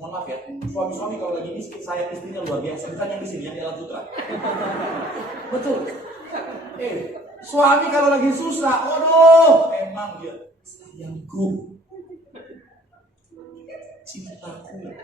mohon maaf ya, suami-suami kalau lagi miskin sayang istrinya luar biasa, bukan yang di sini yang di Alam Sutra. Betul. Suami kalau lagi susah, waduh, emang dia sayangku, cintaku.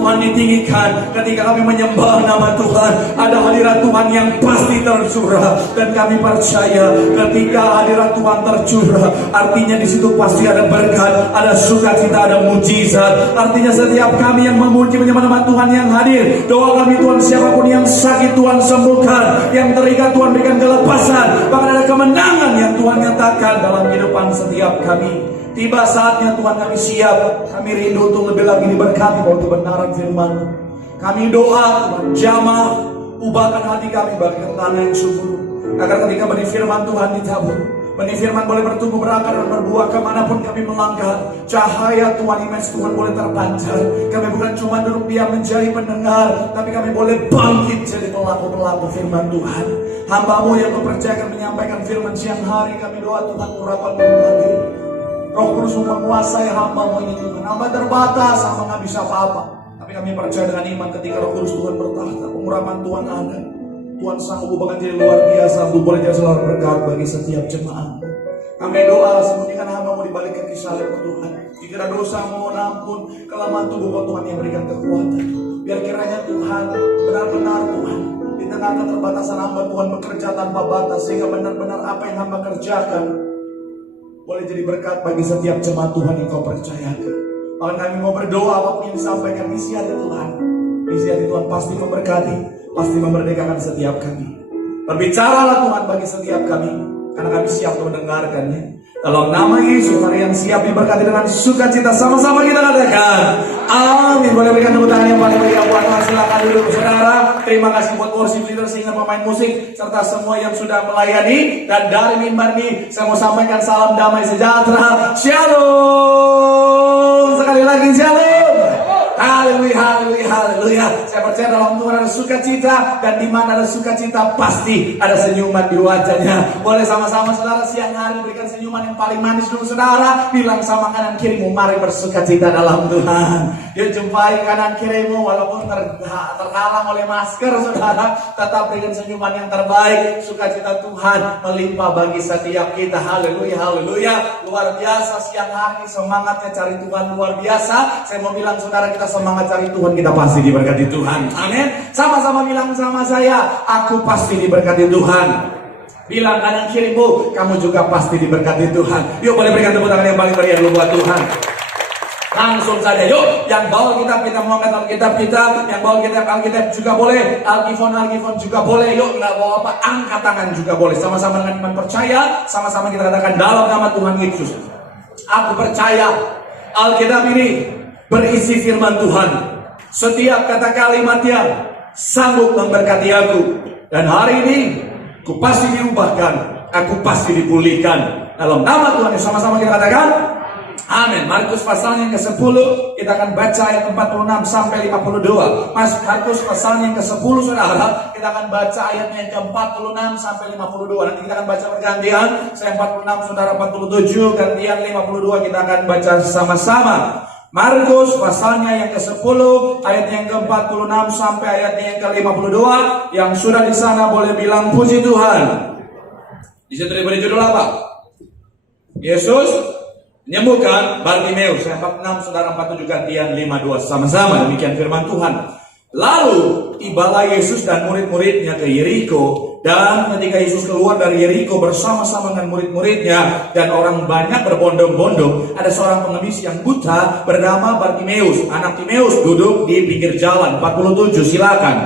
Tuhan ditinggikan. Ketika kami menyembah nama Tuhan, ada hadirat Tuhan yang pasti tercurah. Dan kami percaya ketika hadirat Tuhan tercurah, artinya di situ pasti ada berkat, ada sukacita, ada mujizat. Artinya setiap kami yang memuji menyembah nama Tuhan yang hadir, doa kami Tuhan, siapapun yang sakit Tuhan sembuhkan, yang terikat Tuhan berikan kelepasan, bahkan ada kemenangan yang Tuhan nyatakan dalam kehidupan setiap kami. Tiba saatnya Tuhan, kami siap, kami rindu untuk lebih lagi diberkati bahwa kebenaran firman. Kami doa Tuhan, jamah, ubahkan hati kami bagi tanah yang subur, agar ketika benih firman Tuhan ditabur, benih firman boleh bertumbuh berakar dan berbuah kemanapun kami melangkah. Cahaya Tuhan, image Tuhan boleh terpancar. Kami bukan cuma duduk diam menjadi pendengar, tapi kami boleh bangkit jadi pelaku-pelaku firman Tuhan. Hamba-Mu yang mempercayakan menyampaikan firman siang hari, kami doa Tuhan urapan kembali. Roh Kudus menguasai hamba-Mu ini Tuhan. Hamba terbatas, hamba nggak bisa apa-apa. Tapi kami percaya dengan iman ketika Roh Kudus Tuhan bertahta, pengurapan Tuhan ada. Tuhan sanggup bahkan jadi luar biasa untuk boleh jadi selalu berkat bagi setiap jemaat. Kami doa, sembunyikan hamba-Mu di balik kaki salib Tuhan. Jika dosa mohon ampun, kelemahan tubuh Tuhan yang berikan kekuatan. Biar kiranya Tuhan, benar-benar Tuhan, di tengah keterbatasan hamba Tuhan bekerja tanpa batas, sehingga benar-benar apa yang hamba kerjakan boleh jadi berkat bagi setiap jemaat Tuhan yang Kau percayakan. Bahkan kami mau berdoa, apapun yang disampaikan, isi hati Tuhan. Isi hati Tuhan pasti memberkati, pasti memerdekakan setiap kami. Berbicaralah Tuhan bagi setiap kami, karena kami siap untuk mendengarkannya. Dalam nama Yesus, hari yang siap diberkati dengan sukacita, sama-sama kita katakan amin. Boleh berikan tepuk tangan yang paling meriah buat Tuhan. Silakan duduk saudara. Terima kasih buat worship leader, singer, pemain musik, serta semua yang sudah melayani. Dan dari mimbar ini saya mau sampaikan salam damai sejahtera. Shalom. Sekali lagi shalom. Haleluya, haleluya, haleluya. Saya percaya dalam Tuhan ada sukacita, dan di mana ada sukacita pasti ada senyuman di wajahnya. Boleh sama-sama saudara siang hari berikan senyuman yang paling manis dulu saudara. Bilang sama kanan kirimu, mari bersukacita dalam Tuhan. Yuk jumpai kanan kirimu, walaupun terhalang oleh masker saudara, tetap berikan senyuman yang terbaik. Sukacita Tuhan melimpah bagi setiap kita. Haleluya, haleluya. Luar biasa siang hari, semangatnya cari Tuhan luar biasa. Saya mau bilang saudara, kita semangat cari Tuhan, kita pasti diberkati Tuhan. Amin. Sama-sama bilang sama saya, aku pasti diberkati Tuhan. Bilang kanan kirimu, kamu juga pasti diberkati Tuhan. Yuk boleh berikan tepuk tangan yang paling meriah dulu buat Tuhan. Langsung saja yuk, yang bawa kitab kita mau angkat Alkitab kita, yang bawa kitab Alkitab juga boleh, Alkifon juga boleh. Yuk nggak bawa apa, angkat tangan juga boleh. Sama-sama dengan iman percaya, sama-sama kita katakan dalam nama Tuhan Yesus, aku percaya Alkitab ini berisi firman Tuhan. Setiap kata kalimatnya sanggup memberkati aku. Dan hari ini aku pasti diubahkan, aku pasti dipulihkan. Dalam nama Tuhan Yesus, sama-sama kita katakan amin. Markus pasal yang ke-10, kita akan baca ayat 46 sampai 52. Markus pasal yang ke-10 saudara, kita akan baca ayatnya yang ke-46 sampai 52. Nanti kita akan baca bergantian. Saya 46, saudara 47, gantian 52, kita akan baca sama-sama. Markus pasalnya yang ke-10, ayat yang ke-46 sampai ayatnya yang ke-52. Yang sudah di sana boleh bilang puji Tuhan. Di situ diberi judul apa? Yesus menyembuhkan Bartimeus. Ayat 46, saudara 47, gantian 52. Sama-sama demikian firman Tuhan. Lalu tibalah Yesus dan murid-muridnya ke Yeriko. Dan ketika Yesus keluar dari Yeriko bersama-sama dengan murid-muridnya dan orang banyak berbondong-bondong, ada seorang pengemis yang buta bernama Bartimeus, anak Timeus, duduk di pinggir jalan. 47, silakan.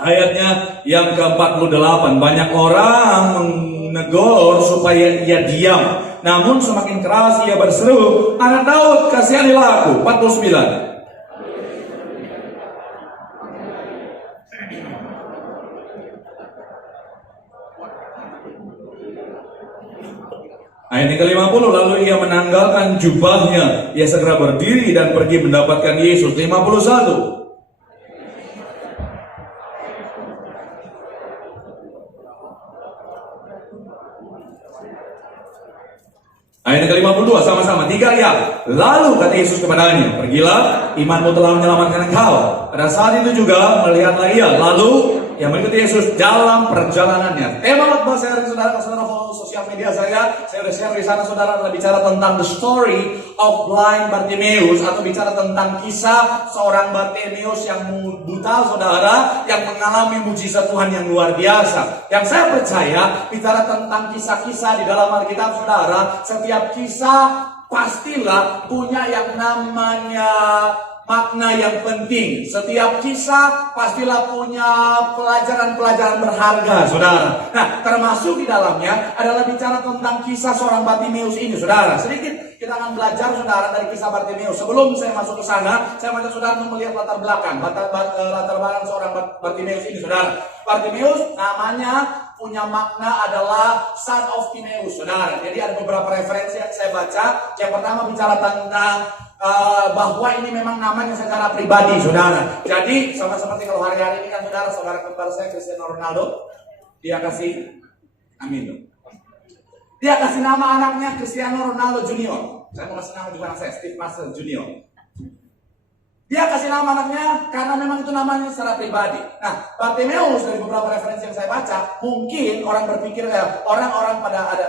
Ayatnya yang ke-48, banyak orang menegur supaya ia diam, namun semakin keras ia berseru, anak Daud, kasihanilah aku. 49. Ayat yang ke-50, lalu ia menanggalkan jubahnya, ia segera berdiri dan pergi mendapatkan Yesus. 51. Ayat yang ke-52, sama-sama, 3 ya. Lalu kata Yesus kepadanya, pergilah, imanmu telah menyelamatkan engkau. Pada saat itu juga melihatlah ia, lalu yang mengikuti Yesus dalam perjalanannya. Tema khotbah saya hari saudara follow sosial media saya sudah share di sana, saudara, adalah bicara tentang the story of blind Bartimaeus, atau bicara tentang kisah seorang Bartimaeus yang buta, saudara, yang mengalami mujizat Tuhan yang luar biasa. Yang saya percaya bicara tentang kisah-kisah di dalam Alkitab, saudara, setiap kisah pastilah punya yang namanya makna yang penting. Setiap kisah pastilah punya pelajaran-pelajaran berharga, saudara. Nah, termasuk di dalamnya adalah bicara tentang kisah seorang Bartimaeus ini, saudara. Sedikit kita akan belajar, saudara, dari kisah Bartimaeus. Sebelum saya masuk ke sana, saya mengajak saudara untuk melihat latar belakang seorang Bartimaeus ini, saudara. Bartimaeus namanya punya makna adalah son of Timaeus, saudara. Jadi ada beberapa referensi yang saya baca. Yang pertama bicara tentang bahwa ini memang namanya secara pribadi, saudara. Jadi sama seperti kalau hari-hari ini kan, saudara kembar saya Cristiano Ronaldo, dia kasih amin. Dia kasih nama anaknya Cristiano Ronaldo Junior. Saya mau kasih nama juga anak saya, Steve Marcel Junior. Dia kasih nama anaknya karena memang itu namanya secara pribadi. Nah, Bartimaeus dari beberapa referensi yang saya baca, mungkin orang berpikir, orang-orang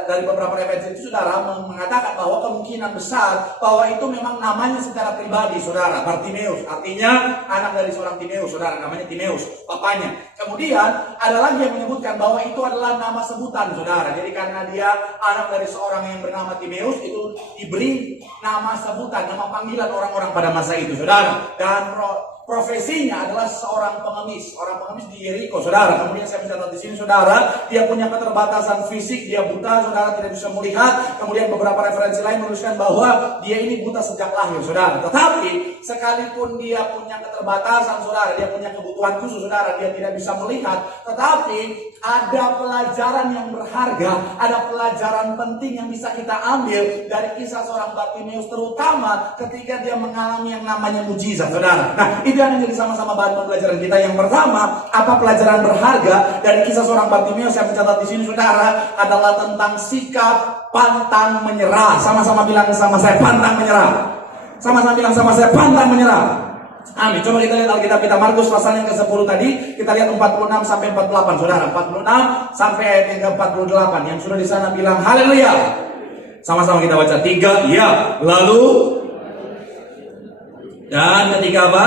dari beberapa referensi itu, saudara, mengatakan bahwa kemungkinan besar bahwa itu memang namanya secara pribadi, saudara. Bartimaeus artinya anak dari seorang Timaeus, saudara, namanya Timaeus, papanya. Kemudian ada lagi yang menyebutkan bahwa itu adalah nama sebutan, saudara. Jadi karena dia anak dari seorang yang bernama Timaeus, itu diberi nama sebutan, nama panggilan orang-orang pada masa itu, saudara. Dan profesinya adalah seorang pengemis, orang pengemis di Yeriko, saudara. Kemudian saya mencatat di sini, saudara, dia punya keterbatasan fisik, dia buta, saudara, tidak bisa melihat. Kemudian beberapa referensi lain menuliskan bahwa dia ini buta sejak lahir, saudara. Tetapi sekalipun dia punya keterbatasan, saudara, dia punya kebutuhan khusus, saudara, dia tidak bisa melihat. Tetapi ada pelajaran yang berharga, ada pelajaran penting yang bisa kita ambil dari kisah seorang Bartimaeus, terutama ketika dia mengalami yang namanya mujizat, saudara. Nah, itu yang menjadi sama-sama bahan pembelajaran kita. Yang pertama, apa pelajaran berharga dari kisah seorang Bartimaeus? Saya mencatat di sini, saudara, adalah tentang sikap pantang menyerah. Sama-sama bilang sama saya, pantang menyerah. Sama-sama bilang sama saya, pantang menyerah. Amin. Coba kita lihat Alkitab kita, Markus pasal yang ke-10 tadi, kita lihat 46 sampai 48, saudara. 46 sampai ayat yang ke-48. Yang sudah di sana bilang haleluya. Sama-sama kita baca 3, ya. Lalu dan ketika apa?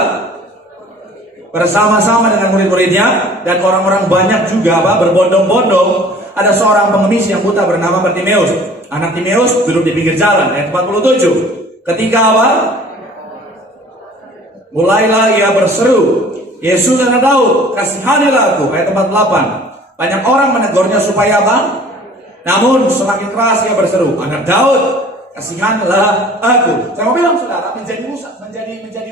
Bersama-sama dengan murid-muridnya dan orang-orang banyak juga berbondong-bondong, ada seorang pengemis yang buta bernama Bartimaeus. Anak Timaeus duduk di pinggir jalan. Ayat 47. Ketika apa? Mulailah ia berseru, Yesus anak Daud, kasihanilah aku. Ayat 48. Banyak orang menegurnya supaya apa? Namun semakin keras ia berseru, anak Daud, kasihanilah aku. Saya mau bilang, saudara, menjadi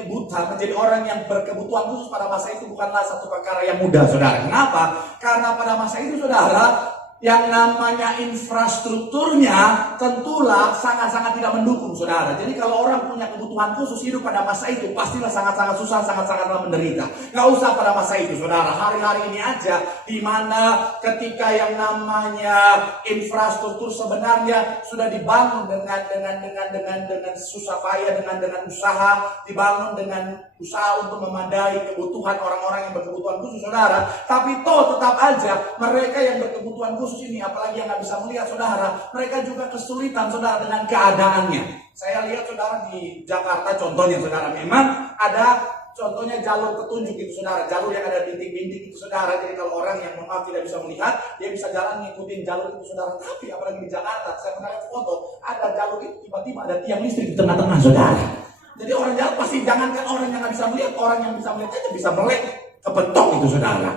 buta, menjadi orang yang berkebutuhan khusus pada masa itu bukanlah satu perkara yang mudah, saudara. Kenapa? Karena pada masa itu, saudara, yang namanya infrastrukturnya tentulah sangat-sangat tidak mendukung, saudara. Jadi kalau orang punya kebutuhan khusus hidup pada masa itu, pastilah sangat-sangat susah, sangat-sangatlah menderita. Gak usah pada masa itu, saudara. Hari-hari ini aja, di mana ketika yang namanya infrastruktur sebenarnya sudah dibangun dengan susah payah, dengan usaha, dibangun dengan usaha untuk memadai kebutuhan orang-orang yang berkebutuhan khusus, saudara. Tapi toh tetap aja mereka yang berkebutuhan khusus ini, apalagi yang nggak bisa melihat, saudara, mereka juga kesulitan, saudara, dengan keadaannya. Saya lihat, saudara, di Jakarta contohnya, saudara, memang ada contohnya jalur petunjuk itu, saudara, jalur yang ada bintik-bintik itu, saudara. Jadi kalau orang yang maaf tidak bisa melihat, dia bisa jalan ngikutin jalur itu, saudara. Tapi apalagi di Jakarta, saya pernah lihat foto, ada jalur itu tiba-tiba ada tiang listrik di tengah-tengah, saudara. Jadi orang jalan pasti, jangankan orang yang nggak bisa melihat, orang yang bisa melihat aja bisa melek kepentok itu, saudara.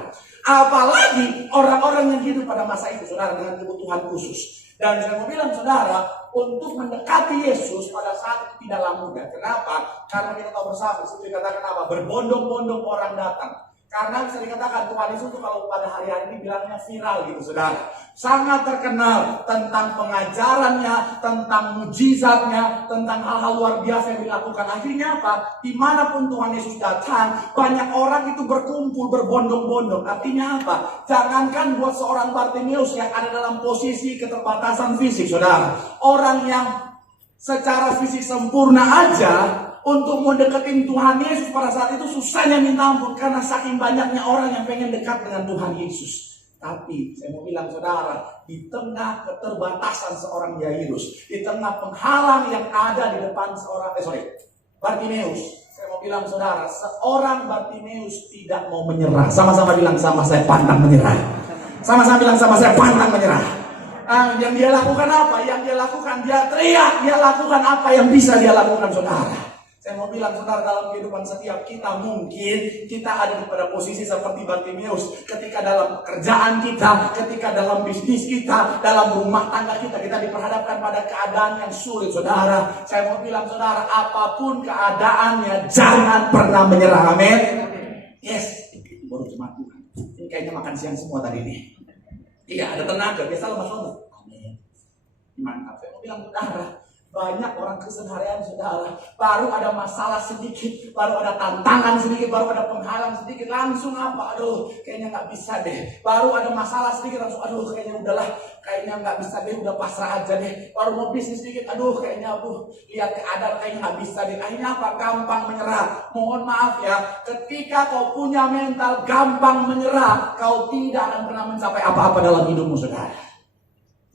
Apalagi orang-orang yang hidup pada masa itu, saudara, dengan kebutuhan khusus. Dan saya mau bilang, saudara, untuk mendekati Yesus pada saat itu tidaklah mudah. Kenapa? Karena kita tahu bersama, seperti dikatakan apa? Berbondong-bondong orang datang. Karena bisa dikatakan Tuhan Yesus itu kalau pada hari-hari ini bilangnya viral gitu saudara. Sangat terkenal tentang pengajarannya, tentang mujizatnya, tentang hal-hal luar biasa yang dilakukan. Akhirnya apa? Dimanapun Tuhan Yesus datang, banyak orang itu berkumpul, berbondong-bondong. Artinya apa? Jangankan buat seorang Bartimeus yang ada dalam posisi keterbatasan fisik, saudara. Orang yang secara fisik sempurna aja, untuk mendeketin Tuhan Yesus pada saat itu susahnya minta ampun. Karena saking banyaknya orang yang pengen dekat dengan Tuhan Yesus. Tapi saya mau bilang saudara, di tengah keterbatasan seorang Yairus, di tengah penghalang yang ada di depan Bartimeus, saya mau bilang saudara, seorang Bartimeus tidak mau menyerah. Sama-sama bilang sama saya, pantang menyerah. Sama-sama bilang sama saya, pantang menyerah. Yang dia lakukan apa? Yang dia lakukan, dia teriak. Dia lakukan apa yang bisa dia lakukan saudara. Saya mau bilang saudara, dalam kehidupan setiap kita mungkin kita ada pada posisi seperti Bartimeus. Ketika dalam pekerjaan kita, ketika dalam bisnis kita, dalam rumah tangga kita diperhadapkan pada keadaan yang sulit saudara. Saya mau bilang saudara, apapun keadaannya jangan pernah menyerah. Amin. Yes, baru cuma Tuhan. Ini kayaknya makan siang semua tadi nih. Iya, ada tenaga, biasa lemas-lemas. Amin. Mantap. Saya mau bilang saudara, banyak orang Kristen harian saudara, baru ada masalah sedikit, baru ada tantangan sedikit, baru ada penghalang sedikit, langsung apa? Aduh, kayaknya nggak bisa deh. Baru ada masalah sedikit, langsung aduh, kayaknya udahlah, kayaknya nggak bisa deh, udah pasrah aja deh. Baru mau bisnis sedikit, aduh, kayaknya lihat keadaan kayaknya nggak bisa deh. Akhirnya apa? Gampang menyerah. Mohon maaf ya, ketika kau punya mental gampang menyerah, kau tidak akan pernah mencapai apa-apa dalam hidupmu saudara.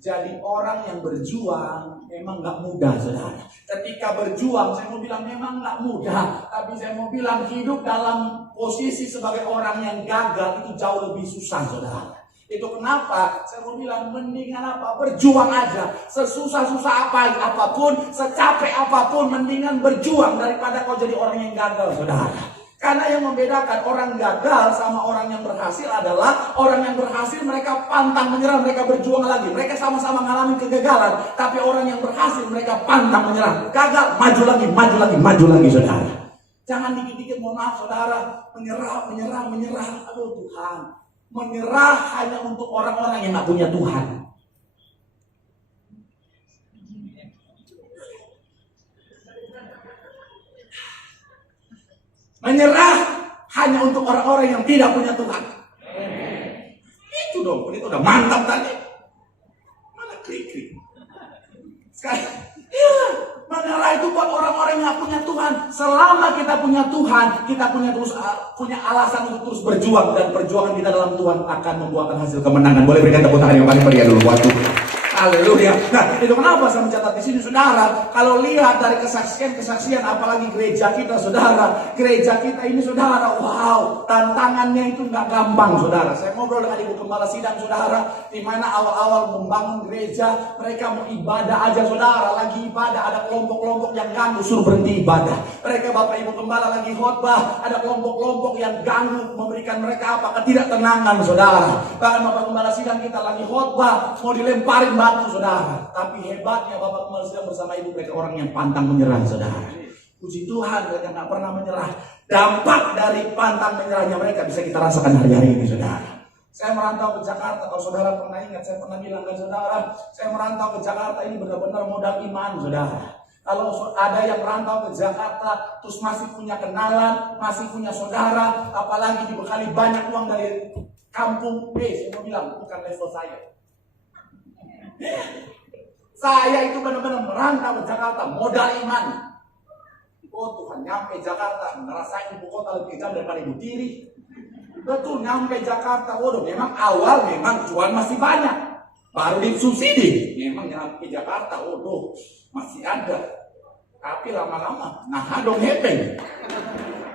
Jadi orang yang berjuang memang gak mudah saudara. Ketika berjuang saya mau bilang memang gak mudah. Tapi saya mau bilang hidup dalam posisi sebagai orang yang gagal itu jauh lebih susah saudara. Itu kenapa saya mau bilang mendingan apa? Berjuang aja. Sesusah-susah apapun, secapek apapun, mendingan berjuang daripada kau jadi orang yang gagal saudara. Karena yang membedakan orang gagal sama orang yang berhasil adalah orang yang berhasil mereka pantang menyerah, mereka berjuang lagi. Mereka sama-sama mengalami kegagalan, tapi orang yang berhasil mereka pantang menyerah. Gagal, maju lagi saudara. Jangan dikit-dikit, mohon maaf saudara, menyerah. Aduh Tuhan, menyerah hanya untuk orang-orang yang gak punya Tuhan. Menyerah hanya untuk orang-orang yang tidak punya Tuhan. Itu dong, itu udah mantap tadi. Mana klik-klik. Sekarang, ya, menyerah itu buat orang-orang yang gak punya Tuhan. Selama kita punya Tuhan, kita punya alasan untuk terus berjuang. Dan perjuangan kita dalam Tuhan akan membuahkan hasil kemenangan. Boleh berikan tepuk tangan yang paling meriah dulu buat Tuhan. Haleluya. Nah, itu kenapa saya mencatat di sini saudara. Kalau lihat dari kesaksian apalagi gereja kita saudara. Gereja kita ini saudara, wow, tantangannya itu nggak gampang saudara. Saya ngobrol dengan ibu gembala sidang saudara, di mana awal-awal membangun gereja, mereka mau ibadah aja saudara. Lagi ibadah ada kelompok-kelompok yang ganggu suruh berhenti ibadah. Mereka bapak ibu gembala lagi khotbah, ada kelompok-kelompok yang ganggu memberikan mereka apa? Ketidaktenangan saudara. Bahkan bapak gembala sidang kita lagi khotbah mau dilemparin saudara, tapi hebatnya Bapak Gembala Sidang bersama ibu mereka orang yang pantang menyerah saudara. Puji Tuhan mereka nggak pernah menyerah. Dampak dari pantang menyerahnya mereka bisa kita rasakan hari-hari ini saudara. Saya merantau ke Jakarta, kalau saudara pernah ingat saya pernah bilang ke saudara, saya merantau ke Jakarta ini benar-benar modal iman saudara. Kalau ada yang merantau ke Jakarta terus masih punya kenalan, masih punya saudara, apalagi dibekali banyak uang dari kampung B, saya mau bilang bukan level saya. Saya itu benar-benar merantau ke Jakarta modal iman. Oh Tuhan, nyampe Jakarta ngerasain ibu kota lebih jauh daripada ibu tiri. Betul, nyampe Jakarta, waduh memang awal memang jual masih banyak. Baru disubsidi, memang nyampe Jakarta, waduh masih ada. Tapi lama-lama, nah dong hepeng.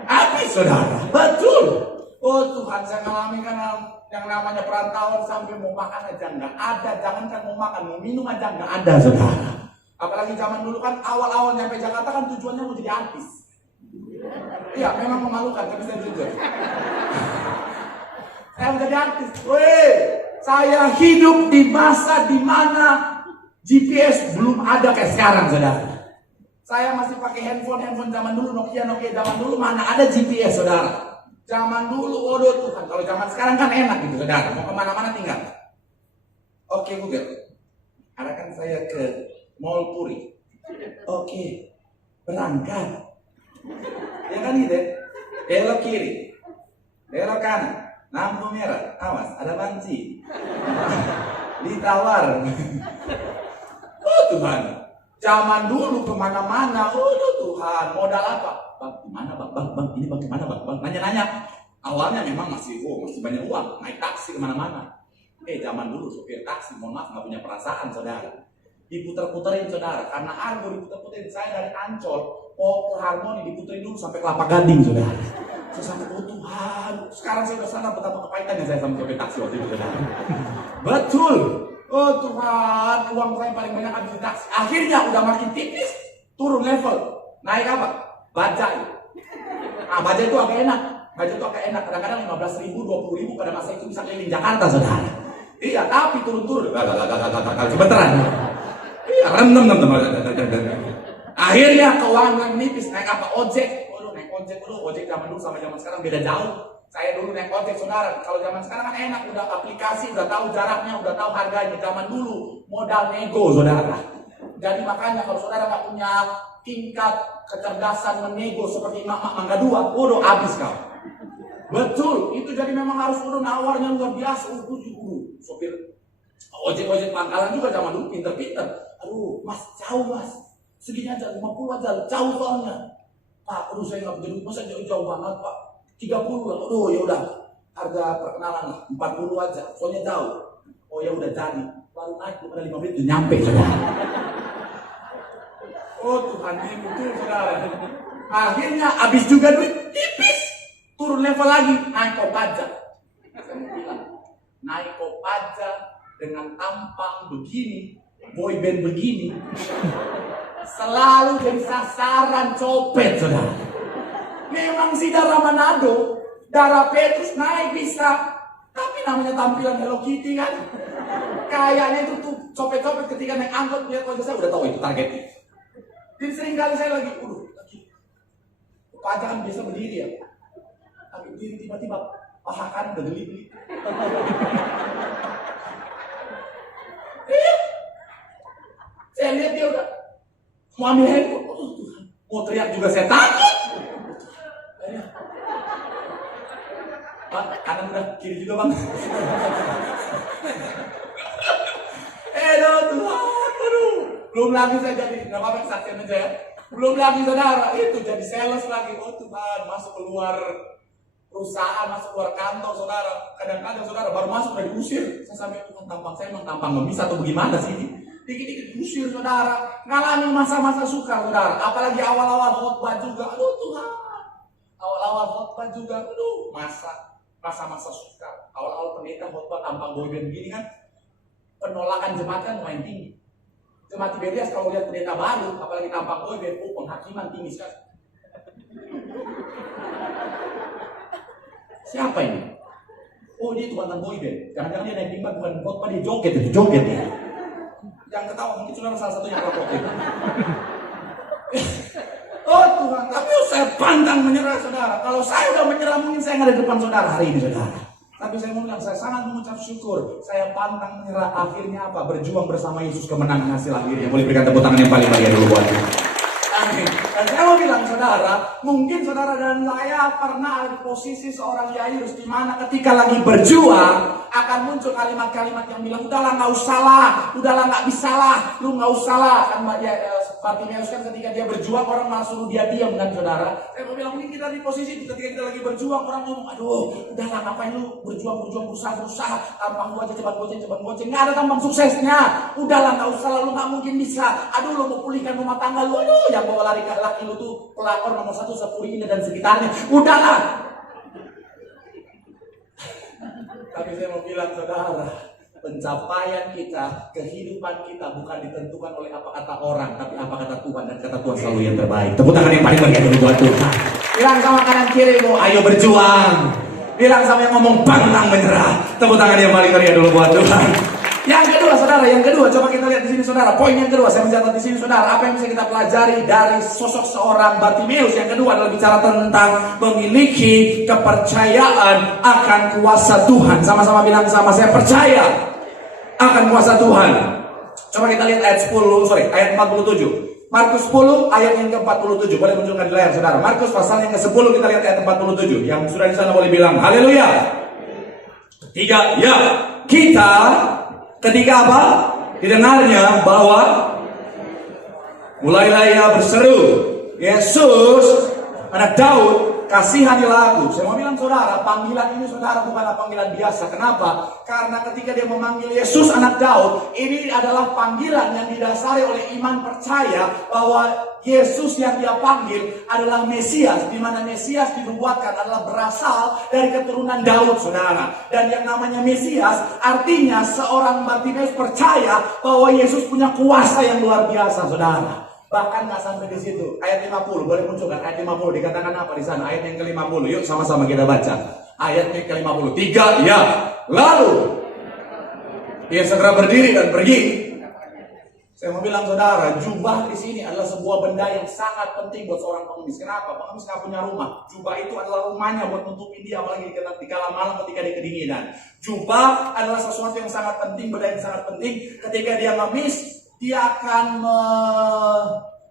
Habis saudara, betul. Oh Tuhan, saya ngalami karena yang namanya perantauan sampai mau makan aja nggak ada, jangankan mau makan, mau minum aja nggak ada saudara. Apalagi zaman dulu kan awal-awal nyampe Jakarta kan tujuannya mau jadi artis. Iya memang memalukan tapi saya jujur. Saya mau jadi artis. Weh, saya hidup di masa dimana GPS belum ada kayak sekarang saudara. Saya masih pakai handphone zaman dulu, Nokia zaman dulu, mana ada GPS saudara. Zaman dulu, waduh Tuhan. Kalau zaman sekarang kan enak gitu, saudara. Mau kemana-mana tinggal. Oke Google, arahkan saya ke Mall Puri. Oke, berangkat. Ya kan gitu. Belok kiri, belok kanan, lampu merah. Awas, ada banci. Ditawar. Oh Tuhan, zaman dulu kemana-mana. Oh Tuhan, modal apa? Bang, gimana bang? Ini bagaimana bang? Nanya-nanya. Awalnya memang masih banyak uang, naik taksi kemana-mana. Zaman dulu supir taksi, mohon maaf, nggak punya perasaan, saudara. Diputer-puterin, saudara. Karena Argo diputer-puterin, saya dari Ancol mau ke Harmoni diputerin dulu sampai Kelapa Gading, saudara. Saya sampai, oh Tuhan. Sekarang saya udah sadar betapa kepahitannya saya sama supir taksi waktu itu, saudara. Betul. Oh Tuhan, uang saya paling banyak habis di taksi. Akhirnya udah makin tipis, turun level. Naik apa? Bajai. Bajai itu agak enak. Kadang-kadang 15.000, 20.000 pada masa itu bisa keliling Jakarta, saudara. Iya, tapi turun-turun. Sebentar. Iya, akhirnya keuangan menipis. Naik apa? Ojek. Ojek zaman dulu sama zaman sekarang beda jauh. Saya dulu naik ojek, saudara. Kalau zaman sekarang kan enak, udah aplikasi, udah tahu jaraknya, udah tahu harganya. Zaman dulu modal nego, saudara. Jadi makanya kalau saudara nggak punya tingkat kecerdasan menego seperti emak-emak Mangga Dua, waduh habis kau. Betul, itu jadi memang harus turun nawarnya luar biasa. 70 sopir ojek pangkalan juga zaman dulu pinter-pinter. Aduh, mas jauh mas, segini aja 50 aja, jauh soalnya. Pak, aduh saya nggak berjeruk, masa jauh banget pak. 30 lah, aduh ya udah harga perkenalan lah 40 aja, soalnya jauh. Oh ya udah jadi, baru naik pada 5 menit udah nyampe saudara. Oh Tuhan, ini betul saudara. Akhirnya habis juga duit tipis. Turun level lagi, naik Kopaja. Saya mau bilang, naik Kopaja dengan tampang begini, boyband begini, selalu jadi sasaran copet, saudara. Memang si darah Manado, darah Petrus naik bisa, tapi namanya tampilan Hello Kitty kan. Kayaknya itu tuh copet-copet ketika naik angkot, lihat wajah saya udah tahu itu targetnya. Jadi sering kali saya lagi, lagi Kopaja kan biasa berdiri ya. Tapi berdiri tiba-tiba paha kanan udah geli-geli. Saya lihat dia udah mau ambil handphone. Oh Tuhan, mau teriak juga saya takut. Bang, kanan udah, kiri juga bang. Tuhan, aduh. Belum lagi saya jadi, nggak apa-apa kesaksian aja ya. Belum lagi saudara, itu jadi sales lagi. Oh Tuhan, masuk keluar perusahaan, masuk keluar kantor saudara. Kadang-kadang saudara baru masuk udah diusir. Saya sampai Tuhan, tampang saya emang tampang nggak bisa atau bagaimana sih ini? Dikit-dikit diusir saudara. Ngalamin masa-masa suka saudara. Apalagi awal-awal khotbah juga. Aduh Tuhan. Awal-awal khotbah juga. Aduh, masa-masa suka. Awal-awal pendeta khotbah tampang boyband begini kan. Penolakan jemaat kan lumayan tinggi. Jemaat Tiberias kalau lihat pendeta baru, apalagi tampang boyband, penghakiman tinggi sekali. Siapa ini? Oh dia itu mantan boyband. Jangan-jangan dia naik timbang bukan khotbah, dia joget ya. Yang ketawa mungkin saudara salah satunya pelakor itu. Oh Tuhan, tapi saya pantang menyerah saudara. Kalau saya udah menyerah mungkin saya nggak ada di depan saudara hari ini saudara. Tapi saya mau bilang, saya sangat mengucap syukur. Saya pantang menyerah, akhirnya apa? Berjuang bersama Yesus kemenangan hasil akhirnya. Boleh berikan tepuk tangan yang paling bahagia dulu buat Tuhan. Amin. Dan saya mau bilang saudara, mungkin saudara dan saya pernah ada di posisi seorang Yairus, di mana ketika lagi berjuang akan muncul kalimat-kalimat yang bilang udahlah nggak usah lah, udahlah nggak bisa lah, lu nggak usah lah. Kan Bartimeus kan ketika dia berjuang orang malah suruh dia diam kan saudara. Saya mau bilang mungkin kita di posisi itu ketika kita lagi berjuang orang ngomong aduh udahlah ngapain lu berjuang berusaha tampang gua aja cepat goceng nggak ada tampang suksesnya. Udahlah nggak usah lah, lu nggak mungkin bisa. Aduh lu mau pulihkan rumah tangga lu, aduh yang bawa lari laki lu tuh pelakor nomor 1 Sepuri Indah dan sekitarnya. Udahlah. Tapi saya mau bilang saudara, pencapaian kita, kehidupan kita bukan ditentukan oleh apa kata orang, tapi apa kata Tuhan, dan kata Tuhan selalu yang terbaik. Tepuk tangan yang paling bahagia dulu buat Tuhan. Bilang sama kanan kirimu, ayo berjuang. Bilang sama yang ngomong pantang menyerah. Tepuk tangan yang paling bahagia dulu buat Tuhan. Yang kedua saudara, saudara, yang kedua, coba kita lihat di sini saudara. Poin yang kedua, saya mencatat di sini saudara. Apa yang bisa kita pelajari dari sosok seorang Bartimeus? Yang kedua adalah bicara tentang memiliki kepercayaan akan kuasa Tuhan. Sama-sama bilang sama, saya percaya akan kuasa Tuhan. Coba kita lihat ayat 47. Markus 10 ayat yang ke-47. Boleh munculkan di layar saudara. Markus pasal yang ke-10, kita lihat ayat 47. Yang sudah di sana boleh bilang haleluya. Ketiga, ya. Kita ketika apa? Didengarnya bahwa mulailah ia berseru, Yesus anak Daud, kasihanilah aku. Saya mau bilang saudara, panggilan ini saudara bukanlah panggilan biasa. Kenapa? Karena ketika dia memanggil Yesus anak Daud, ini adalah panggilan yang didasari oleh iman percaya bahwa Yesus yang dia panggil adalah Mesias, di mana Mesias dinubuatkan adalah berasal dari keturunan Daud, saudara. Dan yang namanya Mesias artinya seorang Bartimeus percaya bahwa Yesus punya kuasa yang luar biasa, saudara. Bahkan nggak sampai di situ. Ayat 50, boleh munculkan ayat 50, dikatakan apa di sana? Ayat yang ke-50. Yuk sama-sama kita baca. Ayat yang ke-50. 3, ya. Lalu dia segera berdiri dan pergi. Saya mau bilang saudara, jubah di sini adalah sebuah benda yang sangat penting buat seorang pengemis. Kenapa? Pengemis nggak punya rumah. Jubah itu adalah rumahnya buat nutupin dia, apalagi di kala malam ketika dia kedinginan. Jubah adalah sesuatu yang sangat penting, benda yang sangat penting. Ketika dia ngemis, dia akan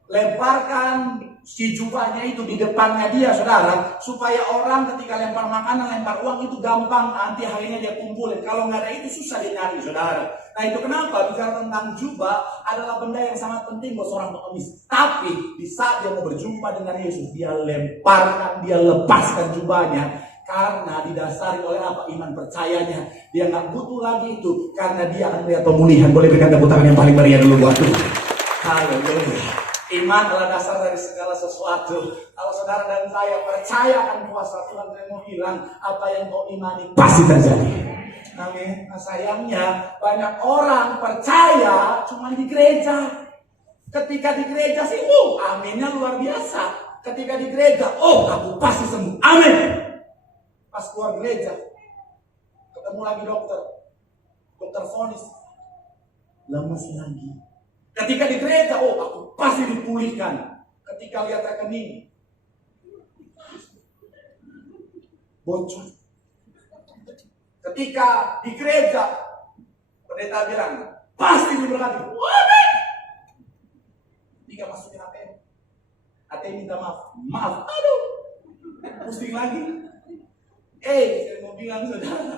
melemparkan si jubahnya itu di depannya dia, saudara, supaya orang ketika lempar makanan, lempar uang itu gampang, nanti akhirnya dia kumpulin. Kalau nggak ada itu susah dia nyari, saudara. Nah itu kenapa bicara tentang jubah adalah benda yang sangat penting buat seorang pengemis. Tapi di saat dia mau berjumpa dengan Yesus, dia lemparkan, dia lepaskan jubahnya. Karena didasari oleh apa? Iman percayanya. Dia nggak butuh lagi itu, karena dia akan melihat pemulihan. Boleh berikan tepuk tangan yang paling meriah dulu buat Tuhan. Haleluya. Iman adalah dasar dari segala sesuatu. Kalau saudara dan saya percaya akan kuasa Tuhan, saya mau bilang apa yang kau imani pasti terjadi. Amin. Nah, sayangnya banyak orang percaya cuma di gereja. Ketika di gereja sih, aminnya luar biasa. Ketika di gereja, aku pasti sembuh. Amin. Pas keluar gereja, ketemu lagi dokter vonis, lemes lagi. Ketika di gereja, aku pasti dipulihkan. Ketika lihat rekening, bocor. Ketika di gereja, pendeta bilang, pasti diberkati. Amin. Ketika masukin ATM minta maaf, aduh, pusing lagi. Saya mau bilang saudara,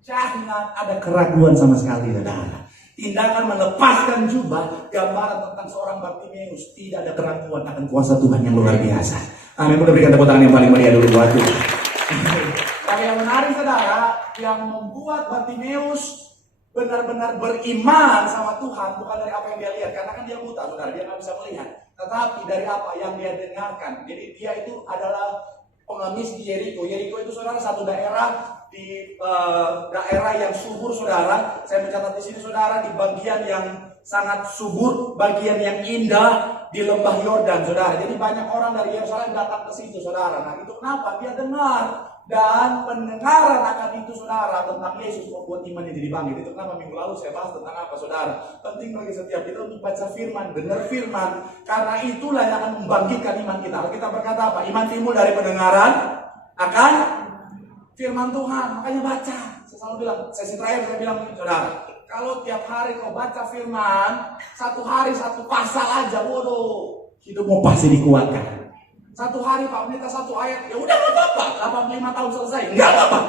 jangan ada keraguan sama sekali, saudara. Tindakan melepaskan jubah, gambaran tentang seorang Bartimeus. Tidak ada keraguan akan kuasa Tuhan yang luar biasa. Amin. Mudah berikan tepuk tangan yang paling meriah dulu buat Tuhan. Tapi yang menarik saudara, yang membuat Bartimeus benar-benar beriman sama Tuhan bukan dari apa yang dia lihat, karena kan dia buta, saudara, dia nggak bisa melihat. Tetapi dari apa yang dia dengarkan. Jadi dia itu adalah pengemis di Yeriko. Yeriko itu saudara satu daerah di daerah yang subur, saudara. Saya mencatat di sini saudara, di bagian yang sangat subur, bagian yang indah di lembah Yordan, saudara. Jadi banyak orang dari Yerusalem datang ke situ, saudara. Nah itu kenapa? Dia dengar, dan pendengaran akan itu, saudara, tentang Yesus membuat iman jadi bangkit. Itu kenapa minggu lalu saya bahas tentang apa, saudara? Penting bagi setiap kita untuk baca firman, dengar firman, karena itulah yang akan membangkitkan iman kita. Kita berkata apa? Iman timbul dari pendengaran akan firman Tuhan. Makanya baca. Saya selalu bilang, sesi terakhir saya bilang, saudara, kalau tiap hari kau baca firman, satu hari satu pasal aja, waduh, hidupmu pasti dikuatkan. Satu hari Pak Pendeta satu ayat, ya udah nggak apa-apa, 85 tahun selesai, nggak apa-apa.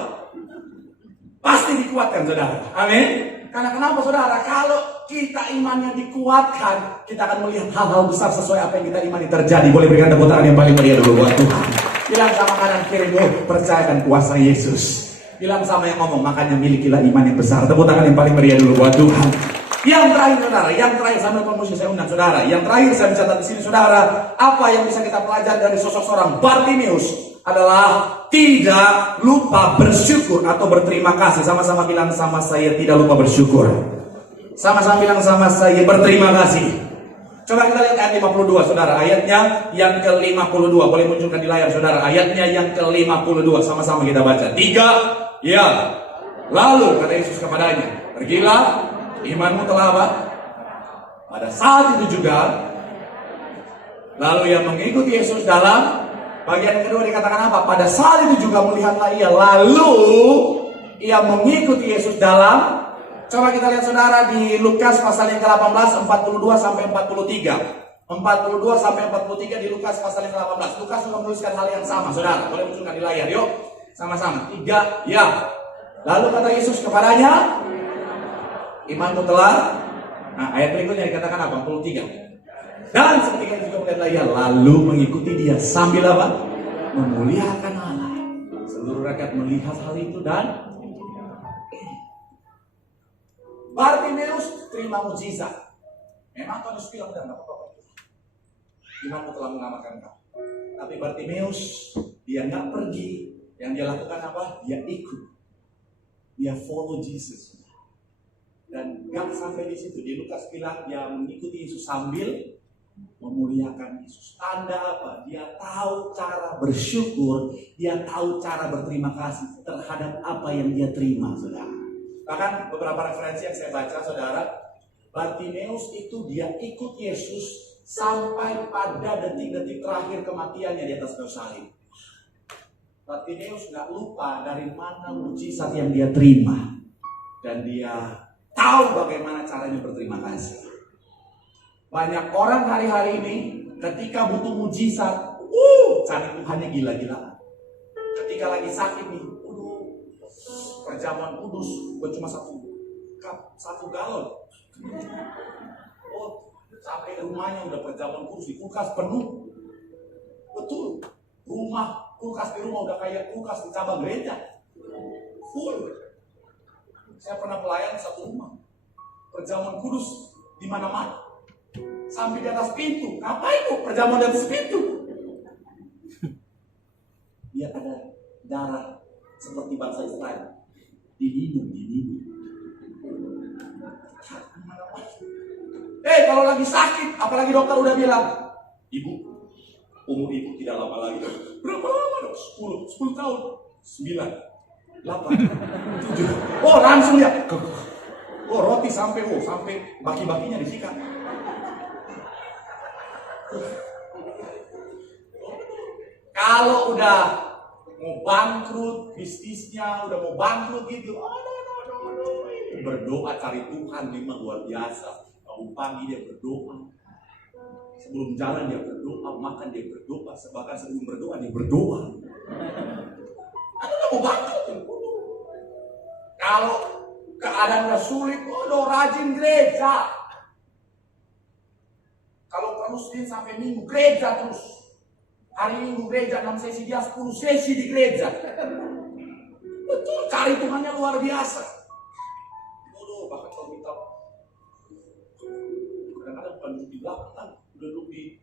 Pasti dikuatkan, saudara. Amin. Karena kenapa, saudara? Kalau kita imannya dikuatkan, kita akan melihat hal-hal besar sesuai apa yang kita imani terjadi. Boleh berikan tepuk tangan yang paling meriah dulu buat Tuhan. Bilang sama kanan kirimu, percayakan kuasa Yesus. Bilang sama yang ngomong, makanya milikilah iman yang besar. Tepuk tangan yang paling meriah dulu buat Tuhan. Yang terakhir, saudara, yang terakhir sambil promosi saya undang saudara. Yang terakhir saya mencatat di sini, saudara, apa yang bisa kita pelajari dari sosok seorang Bartimeus adalah tidak lupa bersyukur atau berterima kasih. Sama-sama bilang sama saya, tidak lupa bersyukur. Sama-sama bilang sama saya, berterima kasih. Coba kita lihat ayat 52, saudara. Ayatnya yang ke-52. Boleh munculkan di layar, saudara. Ayatnya yang ke-52. Sama-sama kita baca. 3, ya. Lalu kata Yesus kepadanya, pergilah, Imanmu telah apa? Pada saat itu juga, lalu yang mengikuti Yesus dalam bagian kedua dikatakan apa? Pada saat itu juga melihatlah ia. Lalu ia mengikuti Yesus dalam. Coba kita lihat saudara di Lukas pasal yang ke-18 42 sampai 43. 42 sampai 43 di Lukas pasal yang ke-18. Lukas juga menuliskan hal yang sama, saudara. Boleh munculkan di layar, yuk. Sama-sama. 3, ya. Lalu kata Yesus kepadanya, imanmu telah. Nah, ayat berikutnya dikatakan apa? 43. Dan seketika juga melihatlah ia, lalu mengikuti dia sambil apa? Memuliakan Allah. Seluruh rakyat melihat hal itu dan Bartimeus terima mujizat. Memang Tuhan Yesus bilang, dan apa-apa, imanmu telah mengamalkan kau. Tapi Bartimeus, dia nggak pergi. Yang dia lakukan apa? Dia ikut. Dia follow Jesus. Dan nggak sampai di situ. Di Lukas bilang dia mengikuti Yesus sambil memuliakan Yesus. Tanda apa? Dia tahu cara bersyukur. Dia tahu cara berterima kasih terhadap apa yang dia terima, saudara. Bahkan beberapa referensi yang saya baca, saudara, Bartimeus itu dia ikut Yesus sampai pada detik-detik terakhir kematiannya di atas kayu salib. Bartimeus nggak lupa dari mana mujizat yang dia terima, dan dia tahu bagaimana caranya berterima kasih. Banyak orang hari-hari ini ketika butuh mujizat, cari Tuhannya gila-gilaan. Ketika lagi sakit nih, perjamuan kudus buat cuma satu galon. Sampai rumahnya udah perjamuan kudus di kulkas penuh. Betul. Kulkas di rumah udah kayak kulkas di cabang gereja. Full. Saya pernah pelayan satu rumah. Perjamuan kudus di mana-mana. Sampai di atas pintu. Ngapain kok perjamuan di atas pintu? Dia ada darah seperti bangsa Israel. Diminum. Kalau lagi sakit, apalagi dokter udah bilang, ibu, umur ibu tidak lama lagi. Berapa lama dok? 10 tahun, 9, 8, 7. Oh langsung ya. Oh roti sampai baki-bakinya disikat. Kalau udah mau bangkrut, bisnisnya udah mau bangkrut gitu, berdoa cari Tuhan memang luar biasa. Bangun pagi dia berdoa, sebelum jalan dia berdoa, makan dia berdoa, bahkan sebelum berdoa dia berdoa. Aku udah mau bangkrut. Kalau keadaannya sulit, rajin gereja. Kalau perlu Senin sampai Minggu gereja terus. Hari Minggu gereja 6 sesi, dia 10 sesi di gereja. Betul, cari Tuhannya luar biasa. Bahkan kalau kita kadang-kadang bukan duduk di belakang, udah duduk di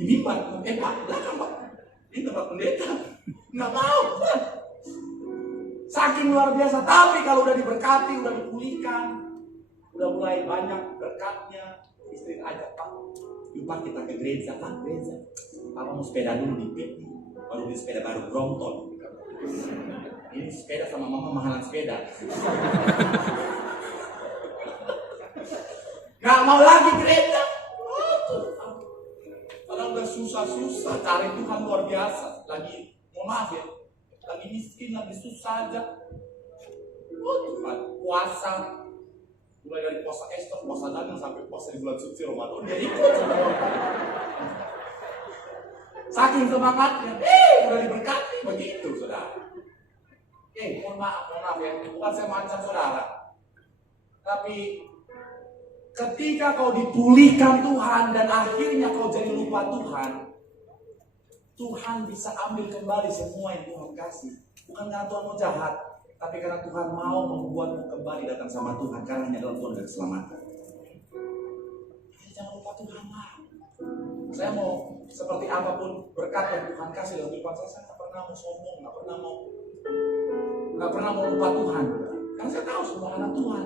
mimbar. Belakang Pak, ini tempat pendeta. Nggak mau kan? Saking luar biasa. Tapi kalau udah diberkati, udah dipulihkan, udah mulai banyak berkatnya, istri ajak, Pak, yuk Pak kita ke gereja. Gereja. Kalau mau sepeda dulu di PT, baru di sepeda baru Brompton. Ini sepeda sama mama mahalan sepeda. Gak mau lagi gereja. Kalau udah susah-susah cari Tuhan luar biasa. Lagi mau maaf ya, lagi miskin, lagi susah aja. Tuhan puasa, mulai dari puasa Esther, puasa Daniel sampai puasa di bulan suci Ramadan dia ikut. Saking semangatnya, udah diberkati begitu, saudara. Mohon maaf ya, bukan saya macam saudara, tapi ketika kau dipulihkan Tuhan dan akhirnya kau jadi lupa Tuhan, Tuhan bisa ambil kembali semua yang Tuhan kasih. Bukan karena Tuhan mau jahat, tapi karena Tuhan mau membuatmu kembali datang sama Tuhan, karena hanya dalam Tuhan ada keselamatan. Jangan lupa Tuhan lah. Saya mau seperti apapun berkat yang Tuhan kasih dalam kehidupan saya tak pernah mau sombong, nggak pernah mau lupa Tuhan. Karena saya tahu semua anak Tuhan.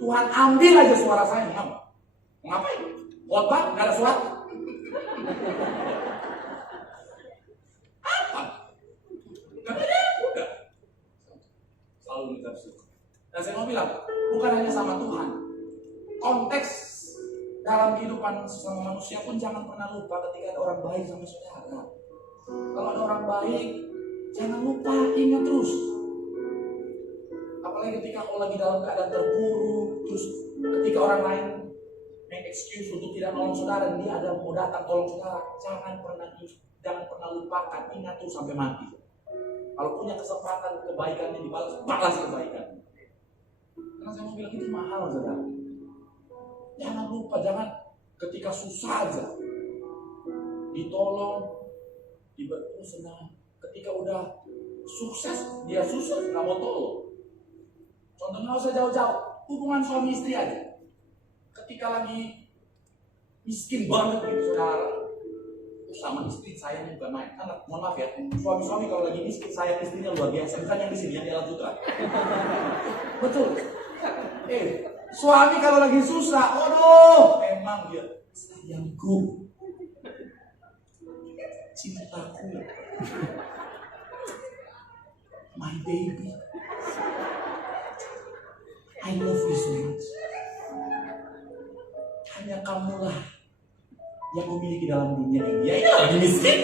Tuhan ambil aja suara saya, nggak mau. Ngapain? Khotbah nggak ada suara. Apa? Nggak ada, udah. Selalu minta syukur. Dan saya mau bilang, bukan hanya sama Tuhan, dalam kehidupan sesama manusia pun jangan pernah lupa ketika ada orang baik sama saudara. Kalau ada orang baik, jangan lupa, ingat terus. Apalagi ketika kau lagi dalam keadaan terpuruk, terus ketika orang lain make excuse untuk tidak nolong saudara, dia ada mau datang tolong saudara, jangan pernah lupakan, ingat terus sampai mati. Kalau punya kesempatan kebaikannya dibalas, balas kebaikan. Karena saya mau bilang itu mahal, saudara. Jangan lupa, jangan ketika susah aja ditolong, dibantu senang. Ketika udah sukses, dia sukses nggak mau tolong. Contohnya nggak usah jauh-jauh, hubungan suami istri aja. Ketika lagi miskin banget gitu, saudara, sama istri saya juga naik. Karena mohon maaf ya, suami-suami kalau lagi miskin sayang istrinya luar biasa. Bukan yang di sini, yang di Alam Sutra. Betul. Suami kalau lagi susah, aduh, memang dia sayangku, cintaku, my baby, I love you so much. Hanya kamulah yang memiliki dalam dunia ini. Ya ini lagi miskin.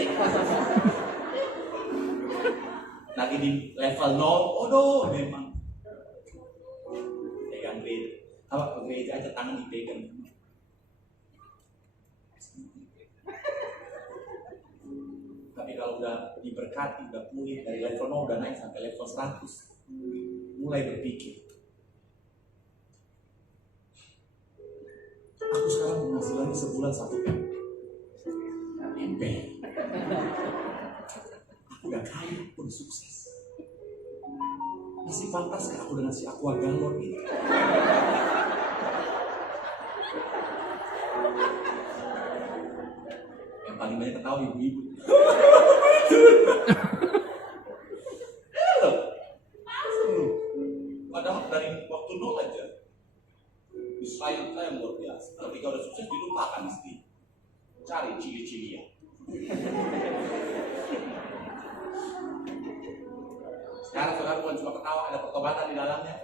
Lagi di level 0, aduh, memang. Pegang gereja. Apa ke gereja aja tangan dipegang. Tapi kalau udah diberkati, udah pulih dari level 0 udah naik sampai level 100, mulai berpikir, aku sekarang penghasilannya sebulan 1 MP. Aku udah kaya, aku udah sukses. Masih pantas gak aku dengan si aqua galon ini? Yang paling banyak ketawa ibu-ibu. Padahal dari waktu 0 aja disayang saya luar biasa. Ketika udah sukses dilupakan istri. Cari cili-cilian. Sekarang saudara bukan cuma ketawa, ada pertobatan di dalamnya.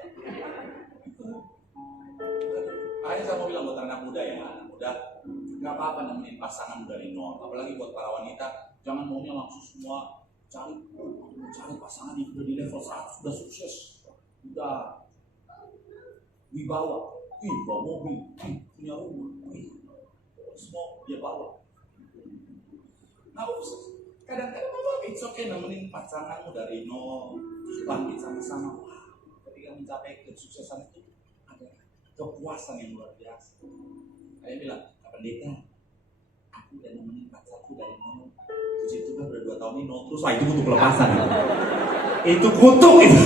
Makanya saya mau bilang buat anak muda ya, anak muda nggak apa-apa nemenin pasangan dari 0. Apalagi buat para wanita, jangan maunya langsung semua cari pasangan yang udah di level 100, sudah sukses, udah wibawa, bawa mobil, punya rumah, semua dia bawa. Nah, kadang-kadang it's okay nemenin pasanganmu dari 0, terus bangkit sama-sama. Wah, ketika mencapai kesuksesan itu ada kepuasan yang luar biasa. Saya bilang, pendeta, aku udah nemenin pacarku dari 0, terus itu kan udah 2 tahun ini 0 terus. Wah, itu kutuk pelepasan. Itu kutuk itu.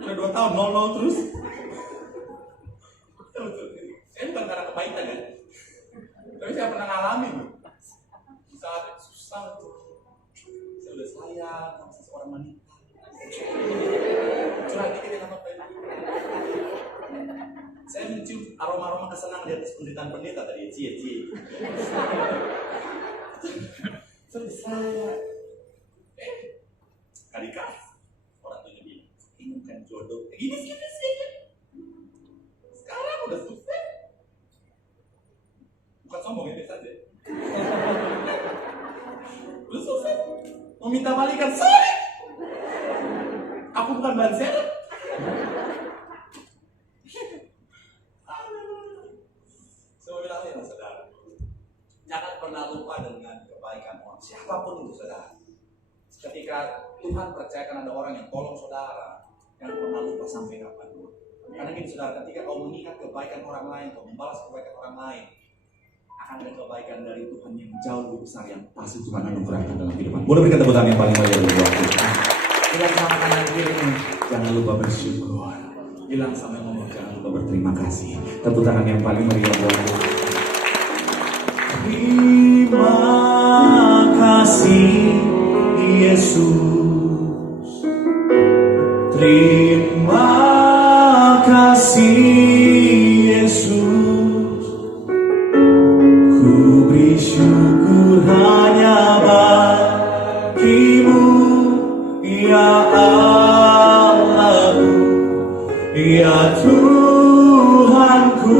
Udah 2 tahun 0 terus. Saya bukan karena kebaikan kan, tapi saya pernah ngalamin saat susah tuh, saya udah sayang sama seseorang wanita, curhat dikit ya sama pendeta. Saya mencium aroma kesenangan di atas penderitaan-pendeta tadi, cie. Terus saya, kali orang tuh bilang, ini bukan jodoh, gini sih. Sekarang udah sukses. Bukan sombong ya, biasa aja. Udah sukses. Mau minta balikan, sorry. Aku bukan ban serep. Saya bilang ya saudara, jangan pernah lupa dengan kebaikan orang, siapapun itu saudara. Ketika Tuhan percayakan ada orang yang tolong saudara, jangan pernah lupa sampai kapanpun. Karena gini saudara, ketika kau mengingat kebaikan orang lain, kau membalas kebaikan orang lain, akan ada kebaikan dari Tuhan yang jauh lebih besar yang pasti Tuhan anugerahkan dalam kehidupan. Boleh berikan tepuk tangan yang paling meriah dari waktu. Bilang sama kanan kiri, jangan lupa bersyukur. Bilang sama yang ngomong, jangan lupa berterima kasih. Tepuk tangan yang paling meriah buat Tuhan. Terima kasih Yesus. Terima kasih Yesus. Ku beri syukur hanya bagimu, ya Allahku, ya Tuhanku.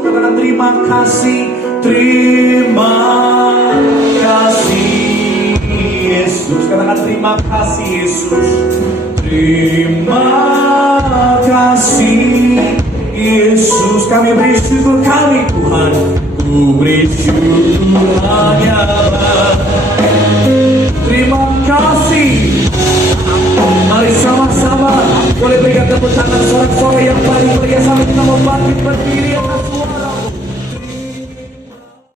Katakan terima kasih, terima kasih Yesus. Katakan terima kasih Yesus. Terima kasih Yesus. Kami beri syukur kami Tuhan. Ku beri syukur hanya terima kasih. Mari sama-sama boleh berikan tepuk tangan sorak-sorai yang paling meriah sampai kita membangkit berdiri atas suara.